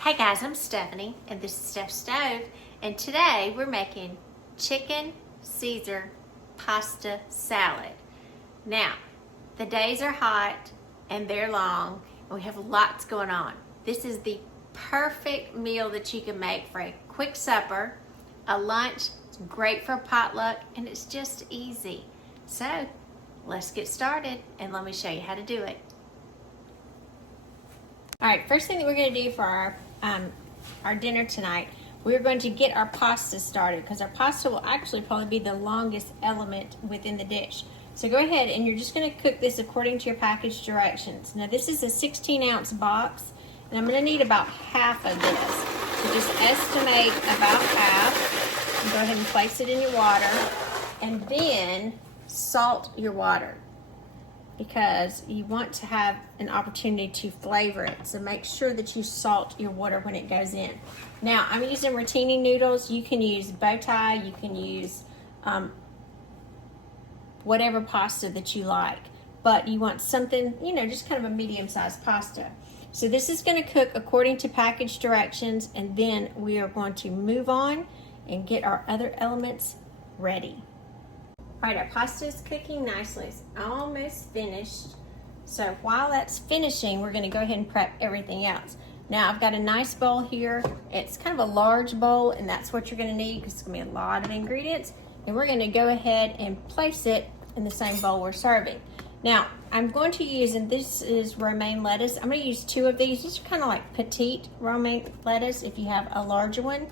Hey guys, I'm Stephanie and this is Steph Stove, and today we're making chicken Caesar pasta salad. Now, the days are hot and they're long and we have lots going on. This is the perfect meal that you can make for a quick supper, a lunch. It's great for potluck and it's just easy. So let's get started and let me show you how to do it. All right, first thing that we're going to do for our dinner tonight, we're going to get our pasta started because our pasta will actually probably be the longest element within the dish. So go ahead and you're just going to cook this according to your package directions. Now this is a 16-ounce box and I'm going to need about half of this. So just estimate about half and go ahead and place it in your water and then salt your water, because you want to have an opportunity to flavor it. So make sure that you salt your water when it goes in. Now, I'm using Rotini noodles. You can use bow tie, you can use whatever pasta that you like. But you want something, just kind of a medium-sized pasta. So this is gonna cook according to package directions, and then we are going to move on and get our other elements ready. All right, our pasta is cooking nicely. It's almost finished. So while that's finishing, we're gonna go ahead and prep everything else. Now I've got a nice bowl here. It's kind of a large bowl, and that's what you're gonna need because it's gonna be a lot of ingredients. And we're gonna go ahead and place it in the same bowl we're serving. Now, I'm going to use, and this is romaine lettuce. I'm gonna use 2 of these. These are kind of like petite romaine lettuce. If you have a larger one,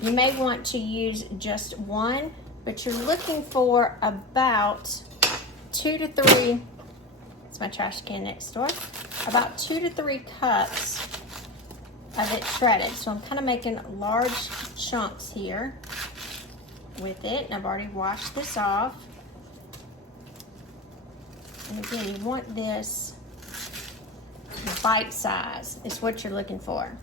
you may want to use just 1. But you're looking for about 2 to 3, it's my trash can next door, about 2 to 3 cups of it shredded. So I'm kind of making large chunks here with it. And I've already washed this off. And again, you want this bite size is what you're looking for.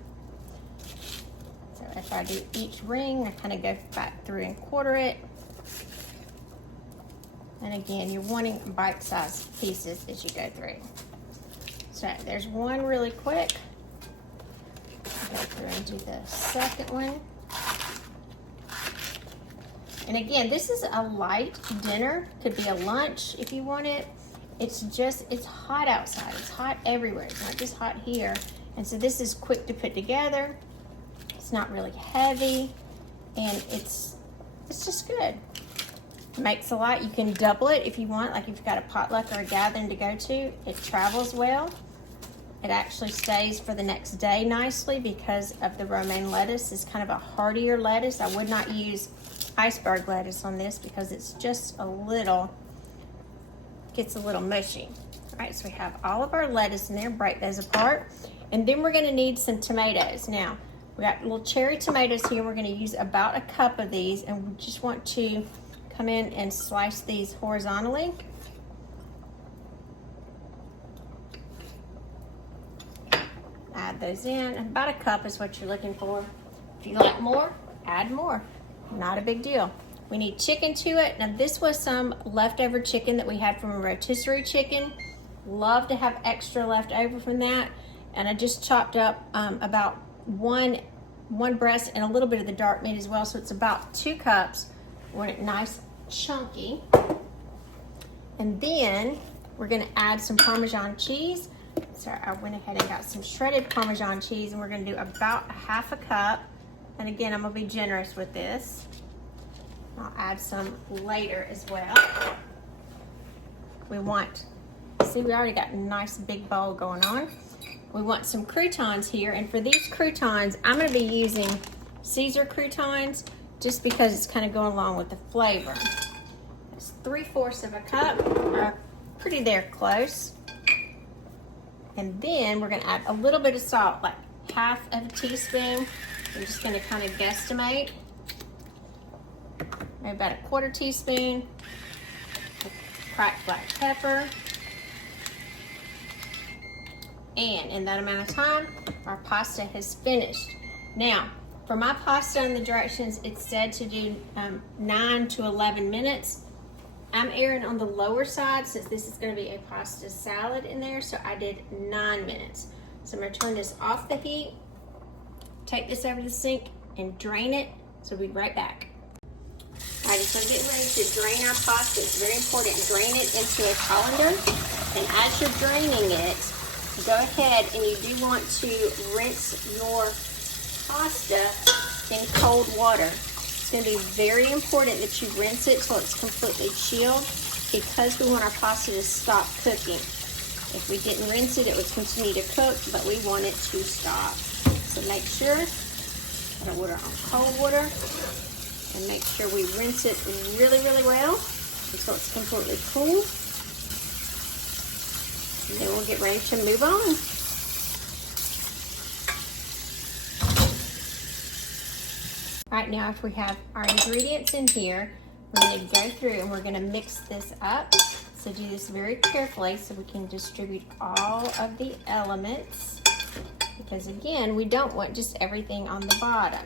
So if I do each ring, I kind of go back through and quarter it. And again, you're wanting bite-sized pieces as you go through. So there's one really quick. Go through and do the second one. And again, this is a light dinner. Could be a lunch if you want it. It's hot outside. It's hot everywhere. It's not just hot here. And so this is quick to put together. It's not really heavy. And it's just good. Makes a lot. You can double it if you want, like if you've got a potluck or a gathering to go to. It travels well. It actually stays for the next day nicely because of the romaine lettuce. It's kind of a heartier lettuce. I would not use iceberg lettuce on this because it's just gets a little mushy. All right, so we have all of our lettuce in there. Break those apart. And then we're gonna need some tomatoes. Now, we got little cherry tomatoes here. We're gonna use about a cup of these, and we just want to come in and slice these horizontally. Add those in. About a cup is what you're looking for. If you like more, add more. Not a big deal. We need chicken to it. Now this was some leftover chicken that we had from a rotisserie chicken. Love to have extra left over from that. And I just chopped up about one breast and a little bit of the dark meat as well. So it's about 2 cups. We want it nice chunky. And then we're gonna add some Parmesan cheese. So I went ahead and got some shredded Parmesan cheese, and we're gonna do about 1/2 cup. And again, I'm gonna be generous with this. I'll add some later as well. We already got a nice big bowl going on. We want some croutons here, and for these croutons, I'm gonna be using Caesar croutons, just because it's kind of going along with the flavor. That's 3/4 of a cup, or pretty there close. And then we're gonna add a little bit of salt, like 1/2 of a teaspoon. I'm just gonna kind of guesstimate. Maybe about a 1/4 teaspoon. Cracked black pepper. And in that amount of time, our pasta has finished. Now, for my pasta in the directions, it said to do 9 to 11 minutes. I'm erring on the lower side since this is going to be a pasta salad in there, so I did 9 minutes. So I'm going to turn this off the heat take this over to the sink and drain it. So we'll be right back. Alright, so we're getting ready to drain our pasta. It's very important. Drain it into a colander. And as you're draining it, go ahead and you do want to rinse your pasta in cold water. It's going to be very important that you rinse it till it's completely chilled because we want our pasta to stop cooking. If we didn't rinse it, it would continue to cook, but we want it to stop. So make sure, put our water on cold water, and make sure we rinse it really, really well until it's completely cool. And then we'll get ready to move on. Right now, if we have our ingredients in here, we're going to go through and we're going to mix this up. So do this very carefully so we can distribute all of the elements. Because again, we don't want just everything on the bottom.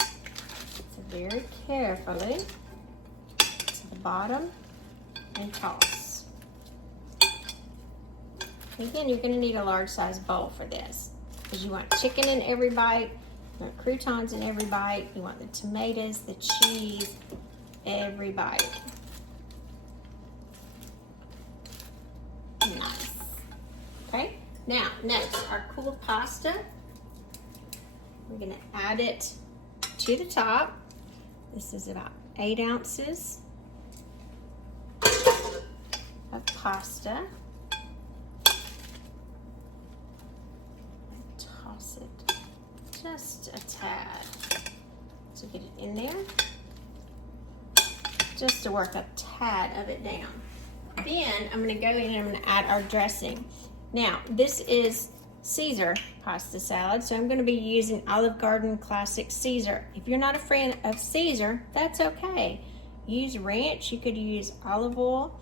So very carefully to the bottom and toss. Again, you're going to need a large size bowl for this because you want chicken in every bite, you want croutons in every bite, you want the tomatoes, the cheese, every bite. Nice. Okay, now next, our cooled pasta. We're going to add it to the top. This is about 8 ounces of pasta. Toss it just a tad to get it in there, just to work a tad of it down. Then I'm going to go in and I'm going to add our dressing. Now this is Caesar pasta salad, so I'm going to be using Olive Garden Classic Caesar. If you're not a fan of Caesar, that's okay. Use ranch, you could use olive oil,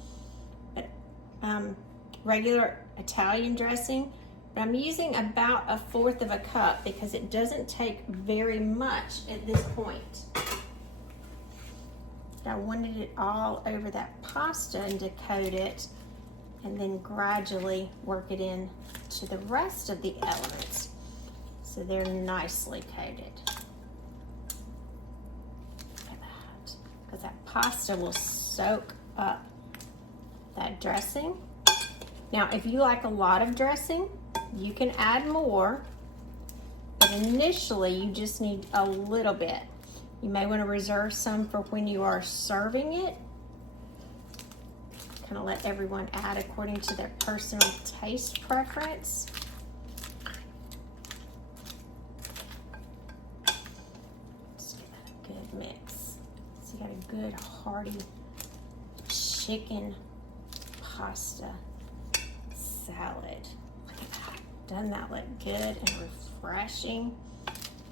regular Italian dressing, but I'm using about 1/4 of a cup because it doesn't take very much at this point. I wanted it all over that pasta and to coat it and then gradually work it in to the rest of the elements so they're nicely coated. Look at that, because that pasta will soak up that dressing. Now, if you like a lot of dressing, you can add more, but initially you just need a little bit. You may want to reserve some for when you are serving it. Kind of let everyone add according to their personal taste preference. Just give that a good mix. So you got a good hearty chicken pasta salad. Look at that. Doesn't that look good and refreshing?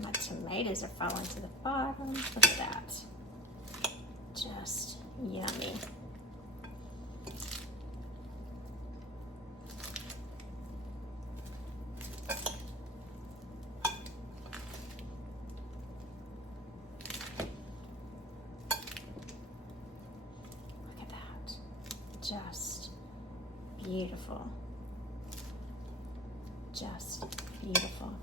My tomatoes are falling to the bottom. Look at that. Just yummy. Look at that. Just beautiful. Just beautiful.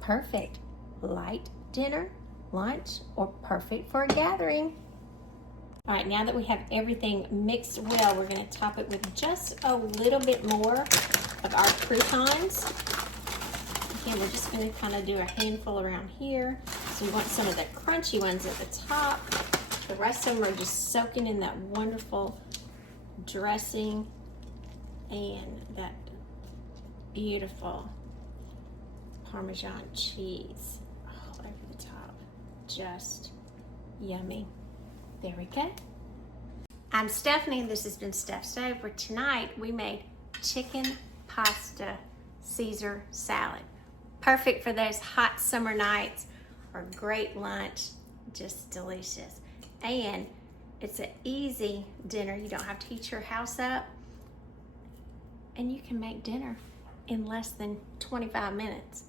Perfect. Light dinner, lunch, or perfect for a gathering. All right, now that we have everything mixed well, we're going to top it with just a little bit more of our croutons. Again, we're just going to kind of do a handful around here. So we want some of the crunchy ones at the top. The rest of them are just soaking in that wonderful dressing and that beautiful Parmesan cheese. Over the top, just yummy. There we go. I'm Stephanie and this has been Steph's Stove, where tonight we made chicken pasta Caesar salad. Perfect for those hot summer nights or great lunch, just delicious. And it's an easy dinner. You don't have to heat your house up and you can make dinner in less than 25 minutes.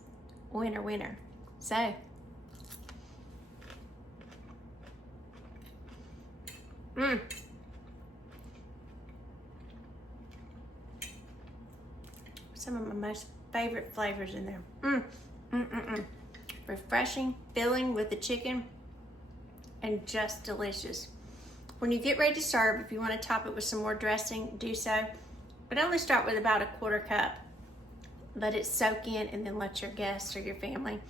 Winner, winner. So, some of my most favorite flavors in there. refreshing, filling with the chicken, and just delicious. When you get ready to serve, if you want to top it with some more dressing, do so. But only start with about a 1/4 cup. Let it soak in, and then let your guests or your family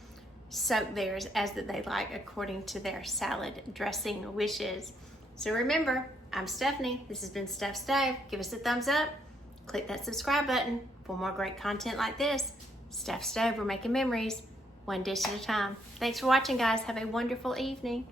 soak theirs as that they like according to their salad dressing wishes. So remember, I'm Stephanie. This has been Steph Stove. Give us a thumbs up. Click that subscribe button for more great content like this. Steph Stove, we're making memories one dish at a time. Thanks for watching, guys. Have a wonderful evening.